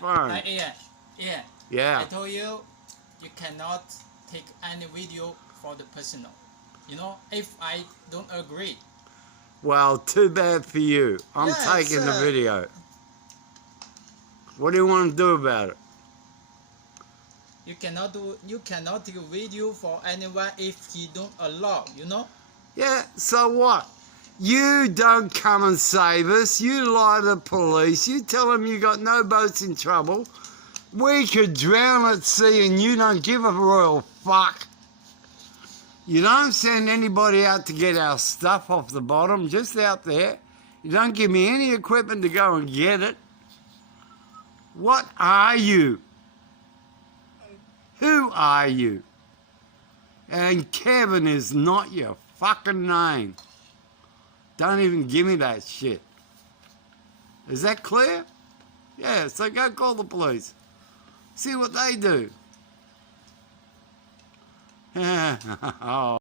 phone. Yeah. I told you, you cannot take any video for the personal. You know, if I don't agree. Well, too bad for you. I'm taking the video. What do you want to do about it? You cannot take a video for anyone if he don't allow, you know? Yeah, so what? You don't come and save us. You lie to the police. You tell them you got no boats in trouble. We could drown at sea and you don't give a royal fuck. You don't send anybody out to get our stuff off the bottom, just out there. You don't give me any equipment to go and get it. What are you? Who are you? And Kelvin is not your fucking name. Don't even give me that shit. Is that clear? Yeah, so go call the police. See what they do. Oh.